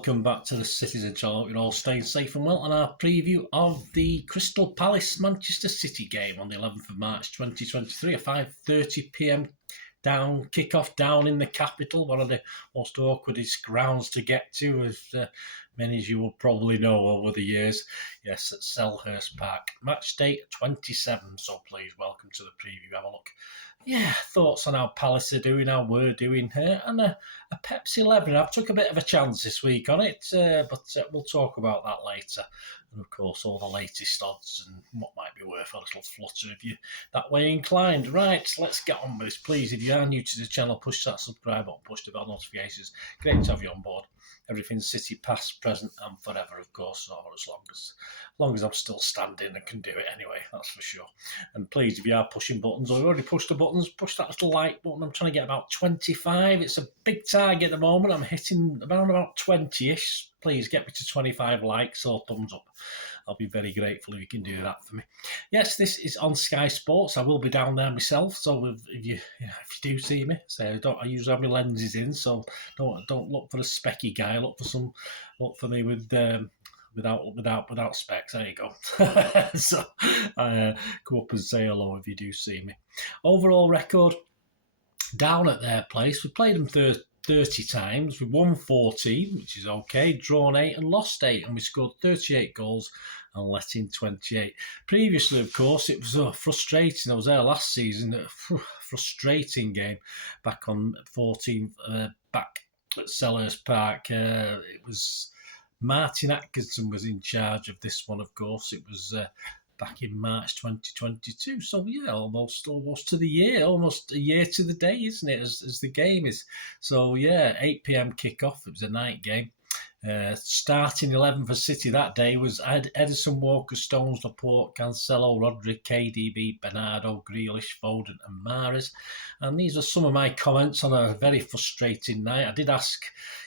welcome back to the Citizen channel. You're all staying safe and well, and our preview of the Crystal Palace Manchester City game on the 11th of March 2023, a 5:30 p.m. kick-off down in the capital, one of the most awkwardest grounds to get to, as many as you will probably know over the years. Yes, at Selhurst Park. Match day 27, so please welcome to the preview. Have a look. Yeah, thoughts on how Palace are doing, how we're doing here, and a Pepsi 11. I've took a bit of a chance this week on it, but we'll talk about that later. And of course, all the latest odds and what might be worth a little flutter if you're that way inclined. Right, let's get on with this. Please, if you are new to the channel, push that subscribe button, push the bell notifications. Great to have you on board. Everything City, past, present, and forever, of course, or as long as I'm still standing and can do it anyway, that's for sure. And please, if you are pushing buttons, or you've already pushed the buttons, push that little like button. I'm trying to get about 25. It's a big target at the moment. I'm hitting around about 20-ish. Please get me to 25 likes or thumbs up. I'll be very grateful if you can do that for me. Yes, this is on Sky Sports. I will be down there myself, so if you do see me, say I usually have my lenses in, so don't look for a specky guy. Look for me with without specs. There you go. So go up and say hello if you do see me. Overall record down at their place. We played them 30 times. We won 14, which is okay, drawn 8 and lost 8, and we scored 38 goals and let in 28. Previously, of course, it was frustrating. I was there last season, a frustrating game back on 14, back at Selhurst Park. It was Martin Atkinson was in charge of this one, of course. It was back in March 2022. So, yeah, almost to the year, almost a year to the day, isn't it, as the game is. So, yeah, 8 p.m. kickoff. It was a night game. Starting 11 for City that day was Edison, Walker, Stones, Laporte, Cancelo, Rodri, KDB, Bernardo, Grealish, Foden and Mahrez. And these are some of my comments on a very frustrating night. I did ask,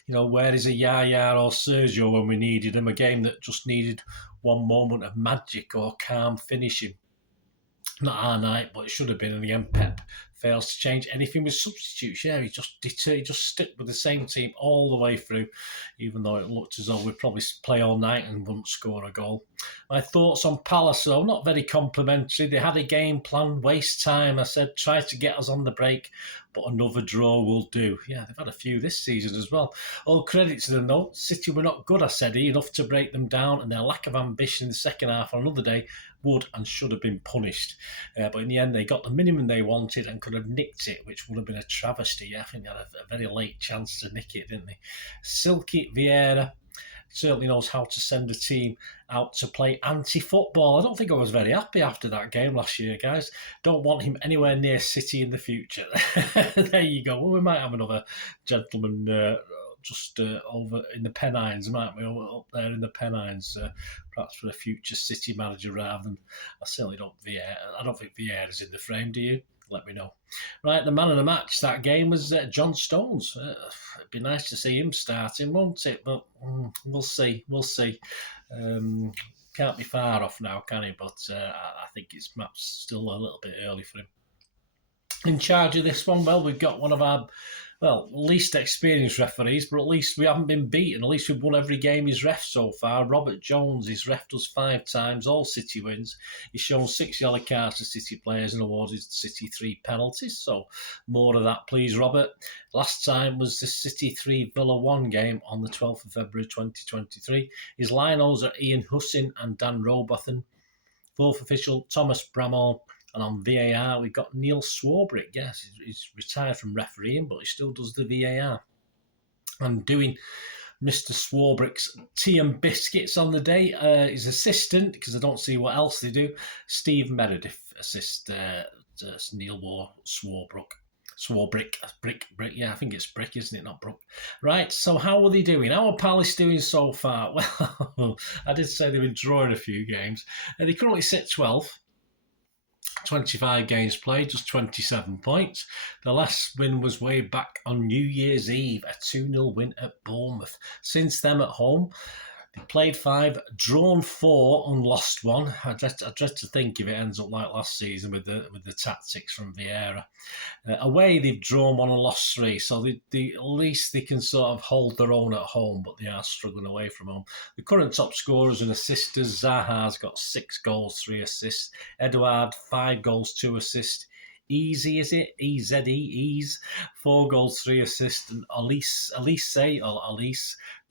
where is a Yaya or Sergio when we needed them? A game that just needed one moment of magic or calm finishing. Not our night, but it should have been. And again, Pep fails to change anything with substitutes. Yeah, he just stuck with the same team all the way through, even though it looked as though we'd probably play all night and wouldn't score a goal. My thoughts on Palace, though, not very complimentary. They had a game plan, waste time. I said, try to get us on the break, but another draw will do. Yeah, they've had a few this season as well. All credit to them, though. City were not good, I said, enough to break them down, and their lack of ambition in the second half on another day would and should have been punished. But in the end, they got the minimum they wanted and could have nicked it, which would have been a travesty. Yeah, I think they had a very late chance to nick it, didn't they? Silky Vieira certainly knows how to send a team out to play anti-football. I don't think I was very happy after that game last year, guys. Don't want him anywhere near City in the future. There you go. Well, we might have another gentleman just over in the Pennines, might we? Up there in the Pennines, perhaps for a future City manager rather than... I certainly don't think Vieira's in the frame, do you? Let me know. Right, the man of the match that game was John Stones. It'd be nice to see him starting, won't it? But we'll see. Can't be far off now, can he? But I think it's perhaps still a little bit early for him. In charge of this one, well, we've got one of our least experienced referees, but at least we haven't been beaten. At least we've won every game he's reffed so far. Robert Jones, he's reffed us 5 times, all City wins. He's shown 6 yellow cards to City players and awarded City 3 penalties. So more of that, please, Robert. Last time was the City 3 Villa 1 game on the 12th of February 2023. His linos are Ian Hussin and Dan Robotham. 4th official, Thomas Bramall. And on VAR, we've got Neil Swarbrick. Yes, he's retired from refereeing, but he still does the VAR. And doing Mr. Swarbrick's tea and biscuits on the day, his assistant, because I don't see what else they do, Steve Meredith assists Neil Swarbrick. Brick. Yeah, I think it's Brick, isn't it? Not Brook. Right, so how are they doing? How are Palace doing so far? Well, I did say they've been drawing a few games. They currently sit 12th. 25 games played, just 27 points. The last win was way back on New Year's Eve, a 2-0 win at Bournemouth. Since then at home, They played 5, drawn 4, and lost 1. I dread to think if it ends up like last season with the tactics from Vieira. Away, they've drawn 1 and lost 3, so at least they can sort of hold their own at home, but they are struggling away from home. The current top scorers and assisters: Zaha's got 6 goals, 3 assists. Edouard, 5 goals, 2 assists. Easy, is it? E-Z-E, Ease, 4 goals, 3 assists. And Elise,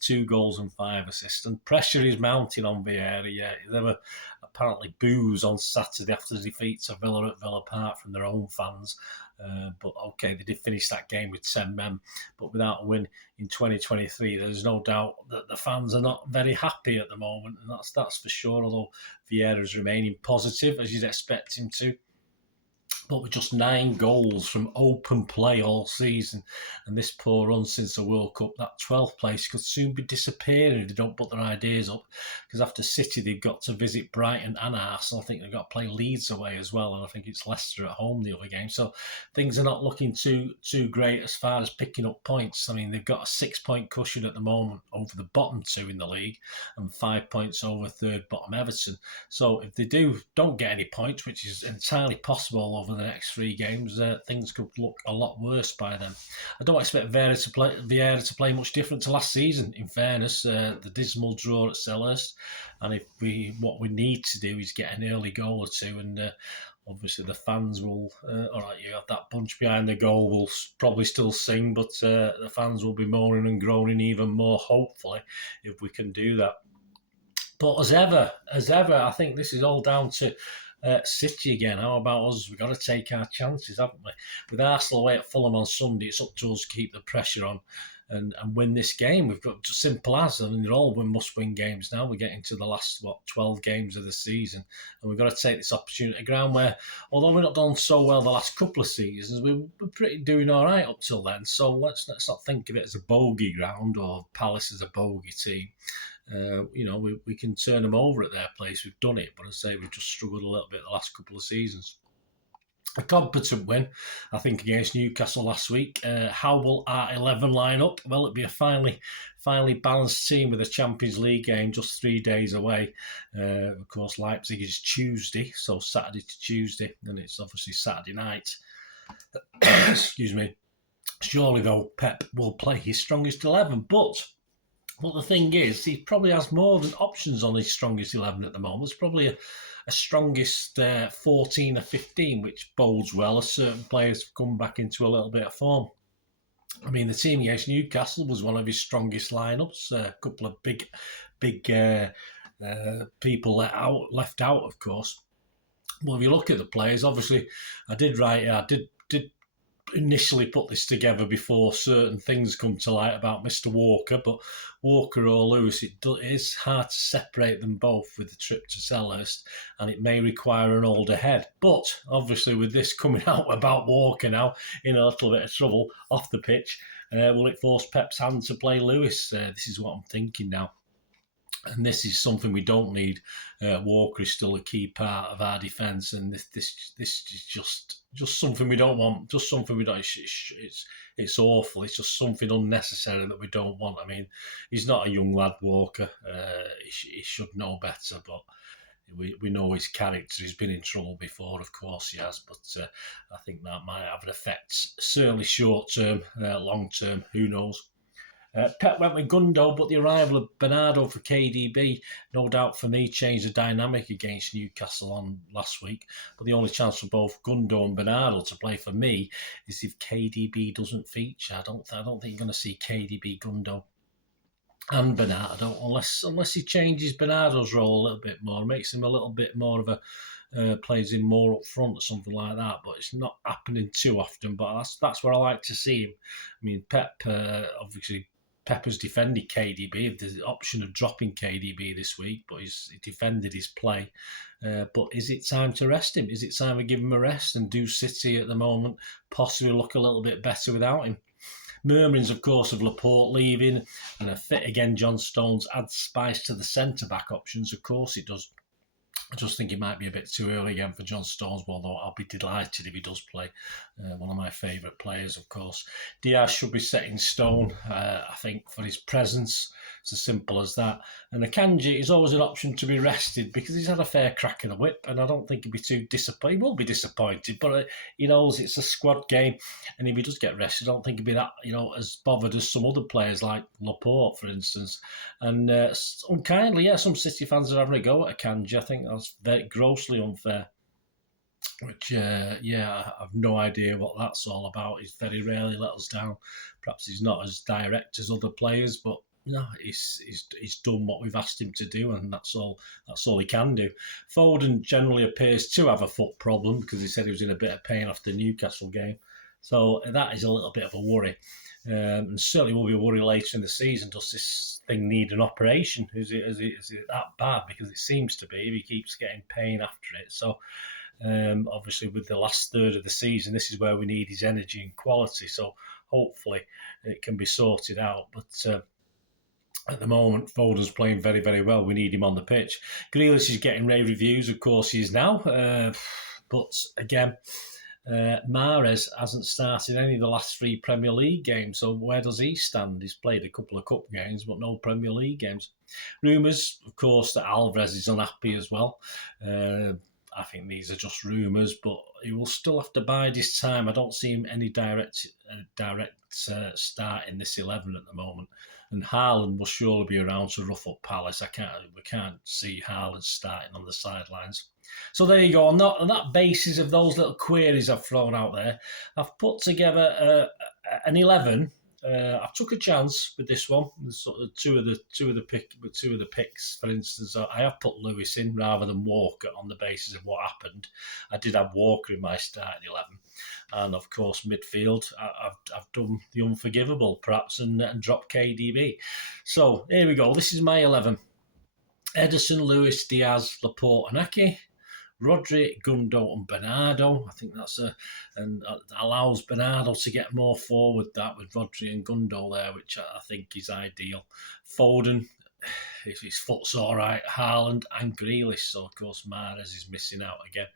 2 goals and 5 assists. And pressure is mounting on Vieira. Yeah, there were apparently boos on Saturday after the defeat to Villa at Villa Park from their own fans. But okay, they did finish that game with 10 men. But without a win in 2023, there's no doubt that the fans are not very happy at the moment. And that's for sure, although Vieira is remaining positive, as you'd expect him to. But with just 9 goals from open play all season, and this poor run since the World Cup, that 12th place could soon be disappearing if they don't put their ideas up. Because after City, they've got to visit Brighton and Arsenal. I think they've got to play Leeds away as well, and I think it's Leicester at home the other game. So things are not looking too great as far as picking up points. I mean, they've got a 6-point cushion at the moment over the bottom 2 in the league, and 5 points over third bottom Everton. So if they don't get any points, which is entirely possible over the next 3 games, things could look a lot worse by then. I don't expect Vieira to play much different to last season, in fairness. The dismal draw at Selhurst, and what we need to do is get an early goal or 2, and obviously the fans will, all right, you have that bunch behind the goal will probably still sing, but the fans will be moaning and groaning even more, hopefully, if we can do that. But as ever, I think this is all down to City again. How about us? We've got to take our chances, haven't we? With Arsenal away at Fulham on Sunday, it's up to us to keep the pressure on and win this game. We've got just simple as, and they're all must-win games now. We're getting to the last 12 games of the season, and we've got to take this opportunity ground where, although we're not done so well the last couple of seasons, we're pretty doing all right up till then. So let's not think of it as a bogey ground or Palace as a bogey team. We can turn them over at their place. We've done it, but as I say, we've just struggled a little bit the last couple of seasons. A competent win, I think, against Newcastle last week. How will our 11 line up? Well, it'll be a finely balanced team with a Champions League game just 3 days away. Of course, Leipzig is Tuesday, so Saturday to Tuesday, and it's obviously Saturday night. Excuse me. Surely, though, Pep will play his strongest 11, but the thing is, he probably has more than options on his strongest 11 at the moment. It's probably a strongest 14 or 15, which bodes well as certain players have come back into a little bit of form. I mean, the team against Newcastle was one of his strongest lineups. A couple of big people left out, of course. Well, if you look at the players, obviously, I did initially put this together before certain things come to light about Mr. Walker, but Walker or Lewis, it is hard to separate them both with the trip to Selhurst, and it may require an older head. But obviously, with this coming out about Walker now in a little bit of trouble off the pitch, will it force Pep's hand to play Lewis? This is what I'm thinking now. And this is something we don't need. Walker is still a key part of our defence, and this is just something we don't want. Just something we don't. It's awful. It's just something unnecessary that we don't want. I mean, he's not a young lad, Walker. He should know better, but we know his character. He's been in trouble before, of course he has. But I think that might have an effect. Certainly short term, long term, who knows. Pep went with Gundo, but the arrival of Bernardo for KDB, no doubt for me, changed the dynamic against Newcastle on last week. But the only chance for both Gundo and Bernardo to play for me is if KDB doesn't feature. I don't think you're going to see KDB, Gundo and Bernardo unless he changes Bernardo's role a little bit more, makes him a little bit more of a plays him more up front or something like that. But it's not happening too often. But that's where I like to see him. I mean, Pep obviously. Pep has defended KDB, the option of dropping KDB this week, but he's defended his play. But is it time to rest him? Is it time to give him a rest and do City at the moment possibly look a little bit better without him? Murmurings, of course, of Laporte leaving and a fit again John Stones adds spice to the centre-back options. Of course it does. I just think it might be a bit too early again for John Stones, although I'll be delighted if he does play. One of my favourite players, of course. Diaz should be set in stone, I think, for his presence. It's as simple as that. And Akanji is always an option to be rested because he's had a fair crack of the whip, and I don't think he'll be too disappointed. He will be disappointed, but he knows it's a squad game, and if he does get rested, I don't think he'll be that as bothered as some other players like Laporte, for instance. And unkindly, some City fans are having a go at Akanji. I think that's very grossly unfair. Which, I have no idea what that's all about. He's very rarely let us down. Perhaps he's not as direct as other players, but no, he's done what we've asked him to do, and that's all he can do. Foden generally appears to have a foot problem because he said he was in a bit of pain after the Newcastle game. So that is a little bit of a worry. And certainly will be a worry later in the season. Does this thing need an operation? Is it that bad? Because it seems to be if he keeps getting pain after it. So obviously with the last third of the season, this is where we need his energy and quality. So hopefully it can be sorted out. But at the moment, Foden's playing very, very well. We need him on the pitch. Grealish is getting rave reviews. Of course, he is now. But again, Mahrez hasn't started any of the last 3 Premier League games, so where does he stand? He's played a couple of cup games, but no Premier League games. Rumours, of course, that Alvarez is unhappy as well. I think these are just rumours, but he will still have to bide his time. I don't see him any direct start in this 11 at the moment. And Haaland will surely be around to rough up Palace. We can't see Haaland starting on the sidelines. So there you go. On that basis of those little queries I've thrown out there, I've put together an 11. I took a chance with this one. Sort of two of the picks, for instance, I have put Lewis in rather than Walker on the basis of what happened. I did have Walker in my starting 11, and of course midfield. I've done the unforgivable, perhaps, and dropped KDB. So here we go. This is my 11: Ederson, Lewis, Diaz, Laporte, and Ake. Rodri, Gundo, and Bernardo. I think that's and allows Bernardo to get more forward that with Rodri and Gundo there, which I think is ideal. Foden, if his foot's all right, Haaland and Grealish. So, of course, Mahrez is missing out again.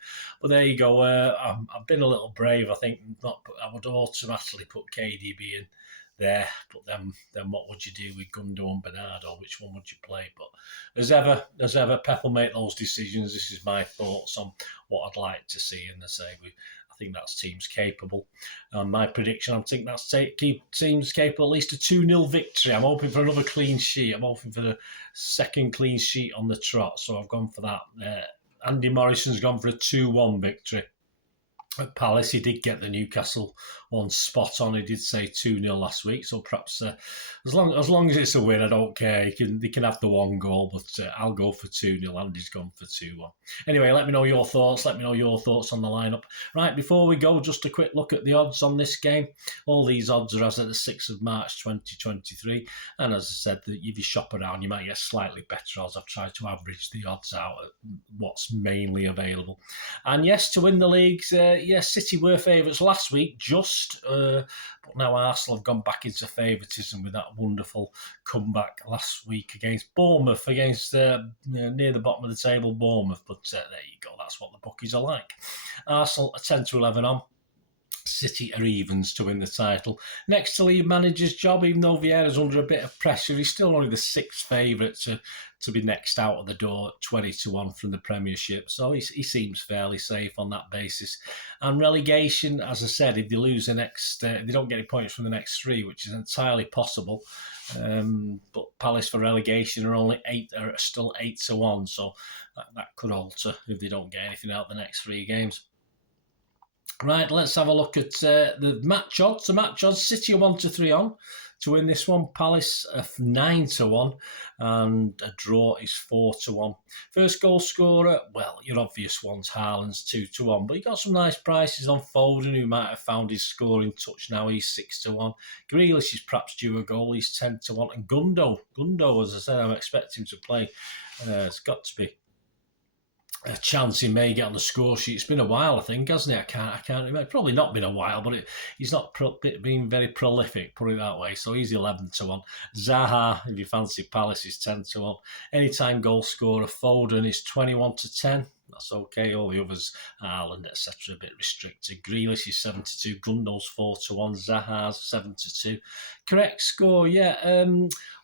But there you go. I've been a little brave. I think I would automatically put KDB in there, but then what would you do with Gundo and Bernardo? Which one would you play? But as ever, Pep will make those decisions. This is my thoughts on what I'd like to see, and I think that's teams capable. My prediction, I think that's teams capable at least a 2-0 victory. I'm hoping for another clean sheet. I'm hoping for the second clean sheet on the trot, so I've gone for that. Andy Morrison's gone for a 2-1 victory. At Palace, he did get the Newcastle one spot on. He did say 2-0 last week, so perhaps as long as it's a win, I don't care. They can have the one goal, but I'll go for 2-0. Andy's gone for 2-1. Anyway, let me know your thoughts. Let me know your thoughts on the lineup. Right, before we go, just a quick look at the odds on this game. All these odds are as at the 6th of March 2023, and as I said, if you shop around, you might get slightly better odds. I've tried to average the odds out at what's mainly available. And yes, to win the leagues, City were favourites last week, but now Arsenal have gone back into favouritism with that wonderful comeback last week against Bournemouth, against near the bottom of the table Bournemouth. But there you go, that's what the bookies are like. Arsenal are 10-11 on. City are evens to win the title. Next to lead manager's job, even though Vieira's under a bit of pressure, he's still only the 6th favourite to be next out of the door, 20-1 from the Premiership. So he seems fairly safe on that basis. And relegation, as I said, if they lose the next, they don't get any points from the next 3, which is entirely possible. But Palace for relegation are still 8-1, so that could alter if they don't get anything out the next 3 games. Right, let's have a look at the match odds. The match odds, City are 1-3 on to win this one. Palace are 9-1, and a draw is 4-1. First goal scorer, well, your obvious one's Haaland's 2-1, but you got some nice prices on Foden, who might have found his scoring touch now. He's 6-1. Grealish is perhaps due a goal. He's 10-1, and Gundo, as I said, I'm expecting him to play. It's got to be a chance he may get on the score sheet. It's been a while, I think, hasn't it? I can't remember. Probably not been a while, but he's not been very prolific, put it that way. So he's 11-1. Zaha, if you fancy Palace, is 10-1. Anytime goal scorer, Foden is 21-10. That's okay. All the others, Ireland, etc., a bit restricted. Grealish is 7-2. Gundo's 4-1. Zaha's 7-2. Correct score, yeah.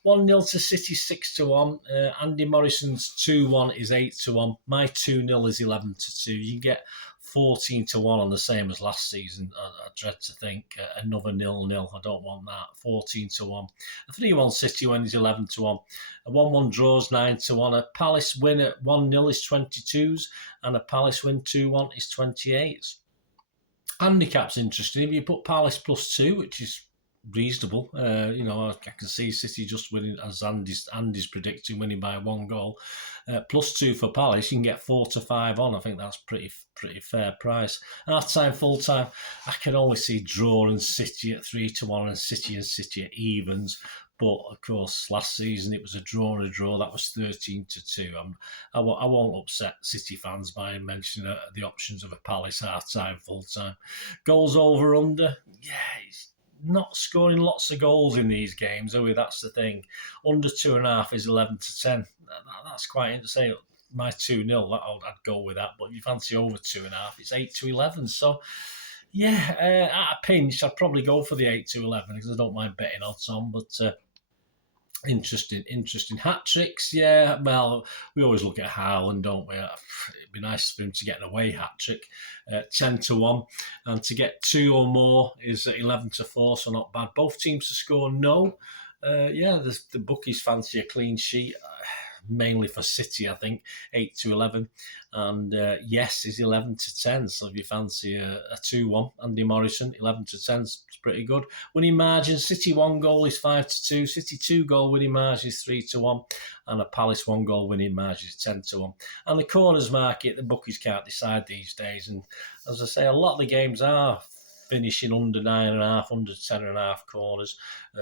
1-0 to City, 6-1. Andy Morrison's 2-1 is 8-1. My 2-0 is 11-2. You can get 14-1 on the same as last season. I dread to think another 0-0. I don't want that. 14-1. A 3-1 City win is 11-1. A 1-1 draw is 9-1. A Palace win at 1-0 is 22s, and a Palace win 2-1 is 28s. Handicap's interesting. If you put Palace +2, which is reasonable, I can see City just winning, as Andy's predicting, winning by 1 goal. +2 for Palace, you can get 4-5 on. I think that's pretty fair price. Half time, full time, I can only see draw and City at 3-1 and City at evens. But of course, last season it was a draw. That was 13-2. I won't upset City fans by mentioning the options of a Palace half time, full time. Goals over under, yeah. It's not scoring lots of goals in these games, are we? That's the thing. Under 2.5 is 11-10. That's quite interesting. My 2-0, I'd go with that. But if you fancy over 2.5, it's 8-11. So, yeah, at a pinch, I'd probably go for the 8-11 because I don't mind betting odds on. But interesting hat tricks. Yeah, well, we always look at Haaland, don't we? It'd be nice for him to get an away hat trick. 10-1, and to get 2 or more is 11-4, so not bad. Both teams to score no. The bookies fancy a clean sheet, mainly for City, I think, 8-11, and yes is 11-10. So if you fancy a 2-1, Andy Morrison, 11-10 is pretty good. Winning margin: City 1 goal is 5-2, City 2 goal winning margin is 3-1, and a Palace 1 goal winning margin is 10-1. And the corners market, the bookies can't decide these days, and as I say, a lot of the games are finishing under 9.5, under 10.5 corners.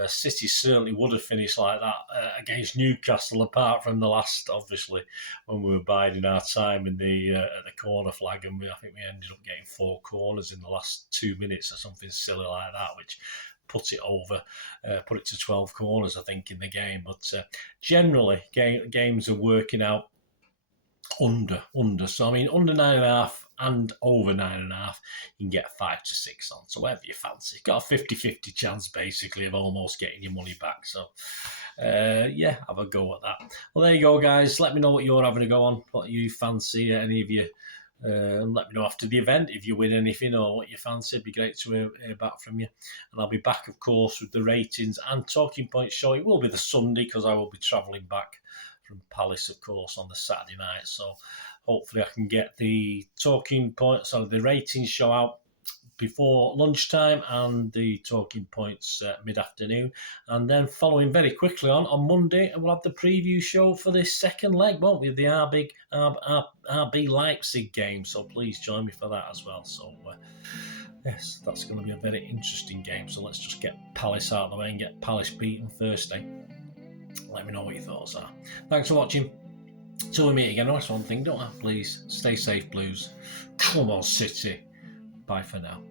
City certainly would have finished like that against Newcastle, apart from the last, obviously, when we were biding our time in the at the corner flag, and I think we ended up getting 4 corners in the last 2 minutes or something silly like that, which put it to 12 corners, I think, in the game. But generally, games are working out under. So, I mean, under 9.5 and over 9.5, you can get 5 to 6 on. So whatever you fancy. Got a 50-50 chance, basically, of almost getting your money back. So, have a go at that. Well, there you go, guys. Let me know what you're having a go on, what you fancy, any of you. And let me know after the event if you win anything or what you fancy. It'd be great to hear back from you. And I'll be back, of course, with the ratings and talking points show. It will be the Sunday because I will be travelling back from Palace, of course, on the Saturday night. So hopefully I can get the talking points or the ratings show out before lunchtime and the talking points mid-afternoon. And then following very quickly on Monday, we'll have the preview show for this second leg, won't we? The RB Leipzig game. So please join me for that as well. So, yes, that's going to be a very interesting game. So let's just get Palace out of the way and get Palace beaten Thursday. Let me know what your thoughts are. Thanks for watching. Till we meet again, that's one thing, don't I? Please stay safe, Blues. Come on, City. Bye for now.